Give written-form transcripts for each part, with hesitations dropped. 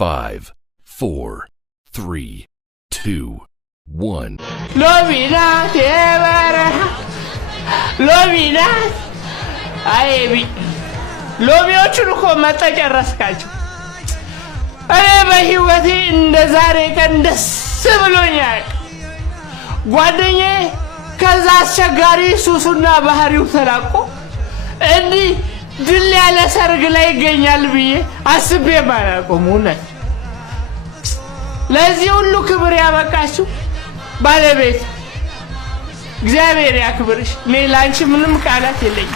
5, 4, 3, 2, 1. Lovinat, Lovinat. Aybi. ሎሚዎቹን እኮ መጠጨረስካቸው እኔ በህይወቴ እንደዛሬ ቀን ደስ ብሎኛል ጓደኛዬ ከዛ አስቸጋሪ ሱሱና ባህሪው ተላቆ እንዲህ ድል ያለ ሰርግ ላይ ይገኛል ብዬ አስቤ ማላቆም እውነት ለዚህ ሁሉ ክብር ያበቃችሁ ባለቤት እግዚአብሔር ያክብርሽ እኔ ላንቺ ምንም ቃላት የለኝም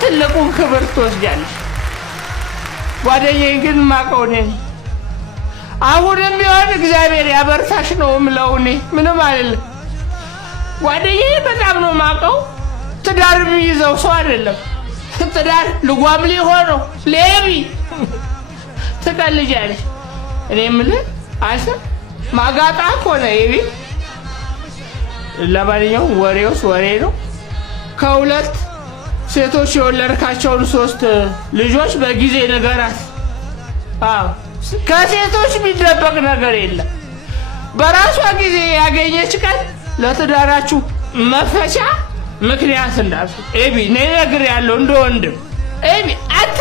ትልቁን ክብር ትወስጃለሽ ጓደኛዬ ግን ማቀው ነኝ አሁንም ቢሆን እግዚአብሔር ያበርታሽ ነው ምለው እኔ ምንም አይደለም ጓደኛዬ በጣም ነው ማቀው ትዳር የሚይዘው ሰው አይደለም ትዳር ልጓም ሊሆነው ሌቢ ትቀልጃለሽ እኔ የምልህ አንተ ማጋጣ ሆነ ይቢ ለማንኛውም ወሬውስ ወሬ ነው ከሁለት ሴቶች የወለድካቸውን 3 ልጆች በጊዜ ነገራት አዎ ከሴቶች የሚደበቅ ነገር የለም በራሷ ጊዜ ያገኘች ቀን ለትዳራችሁ መፈቻ ምክንያት እንዳልኩ ኤቢ ነገር ያለው እንደወንድም ኤቢ አንተ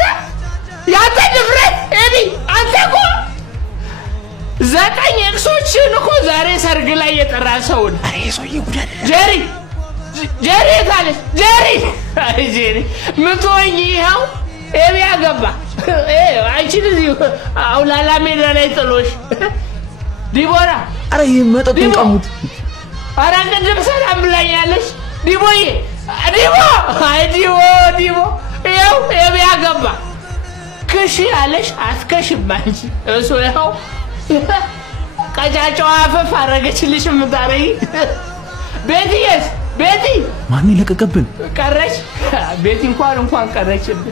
ያንተ ድፍረት ኤቢ አንተ እኮ 9 ኤክሶችን እኮ ዛሬ ሰርግ ላይ የጠራ ሰው ነው አይ ሰውዬ ጉዳይ ጀሪ ታለ ጀሪ ምቶኝ ይኸው ኤቢ ያገባ አንቺ ልጅ አውላላ ሜዳ ላይ ጥሎሽ ዲቦራ አረ ይመጣጡን ቀሙት አረ ቅድም ሰላም ብላኛለሽ ዲቦዬ ዲቦ አይ ዲቦ ይኸው ኤቢ ያገባ ክሽ ያለሽ አትከሽም አንቺ እሱ ይኸው ቀጫጫው አፈፍ አረገችልሽ ምታረይ ቤቲስ ቤቲ ማን ይለቀቀብን ቀረች ቤቲ እንኳን ቀረችብን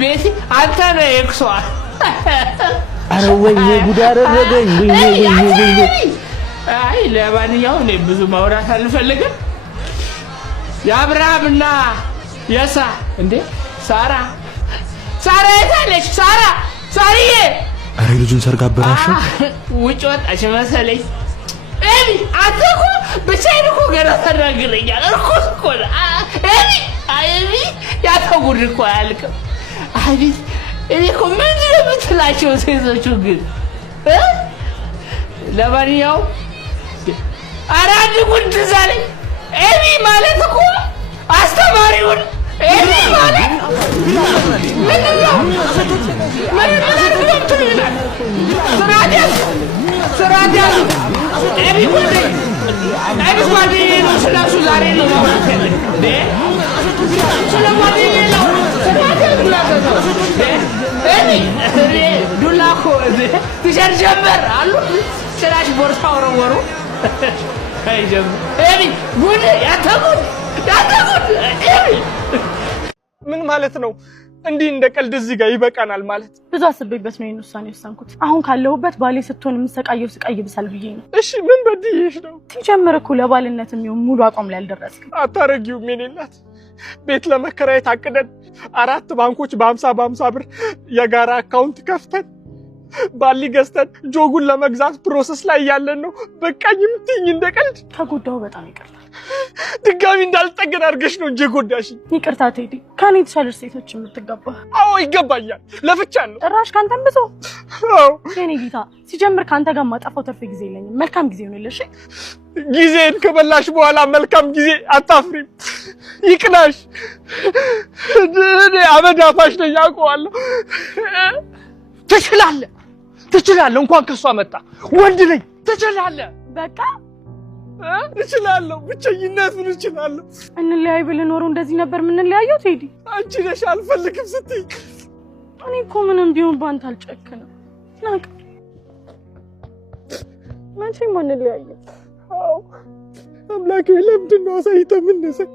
ቤቲ አንተ ነው ኤክሷ አረ ወይኔ ጉድ አደረገኝ ወይኔ አይ ለማንኛውም እኔ ብዙ ማውራት አልፈልግም የአብርሃምና የሳ እንዴ ሳራ የታለች ሳሪዬ አረ ልጁን ሰርግ አበላሽው ውጭ ወጣች መሰለኝ ኤቢ አንተ እኮ ብቻዬን እኮ ገና ተናግረኛል እርኩስ እኮ ኤቢ ያተጉድ እኮ አያልቅም አቢ እኔ እኮ ምንድን ነው የምትላቸው ሴቶቹ ግን ለማንኛውም ኧረ አንድ ጉድ ትዝ አለኝ ኤቢ ማለት እኮ አስተማሪውን ኤቢ ማለት ምንድን ነው ስራት ያዙ ኤቢ ጓደኛዬ ነው ስለሱ ዛሬ ነው ማውራት ያለኝ ስለ ጓደኛዬ ነው ኤቢ ዱላ እኮ ቲሸርት ጀመር አሉ ጭራሽ ቦርሳ ወረወሩ ኤቢ ጉድ ያተጉድ ኤቢ ምን ማለት ነው እንዲህ እንደቀልድ እዚህ ጋር ይበቃናል ማለት ብዙ አስቤበት ነው ይሄን ውሳኔ ወሰንኩት አሁን ካለሁበት ባሌ ስትሆን የምሰቃየው ስቃይ ብሳል ብዬ ነው እሺ ምን በድዬሽ ነው ሲጀምር እኮ ለባልነት የሚሆን ሙሉ አቋም ላይ አልደረስክም አታረጊው ሜኔላት ቤት ለመከራየት አቅደን 4 ባንኮች በ50 ብር የጋራ አካውንት ከፍተን ባሊ ገዝተን ጆጉን ለመግዛት ፕሮሰስ ላይ ያለን ነው በቃኝ የምትይኝ እንደቀልድ ከጎዳው በጣም ይቅርታ ድጋሚ እንዳልጠገን አድርገሽ ነው እንጂ ጎዳሽ ይቅርታ ቴዲ ካኔ ተሻለሽ ሴቶች የምትገባ አዎ ይገባኛል ለፍቻለሁ ጭራሽ ካንተም ብዙ አዎ የኔ ጌታ ሲጀምር ካንተ ጋር ማጣፋው ተርፍ ጊዜ የለኝም መልካም ጊዜ ሆነልሽ ጊዜን ከበላሽ በኋላ መልካም ጊዜ አታፍሪም ይቅናሽ አበዳፋሽ ነው ያውቀዋለሁ ትችላለህ እንኳን ከሷ መጣ ወንድ ነኝ ትችላለህ በቃ እችላለሁ ብቻዬነቱን እችላለሁ እንለያይ ብለን ኖሮ እንደዚህ ነበር ምን ለያየው ቴዲ አንቺ ነሽ አልፈልግም ስትይ እኔ እኮ ምንም ቢሆን ባንተ አልጨክንም ናቅ ማንቺ ማን ለያየ አው አምላኬ ለምንድን ነው አሳይተህ ምን ነሰክ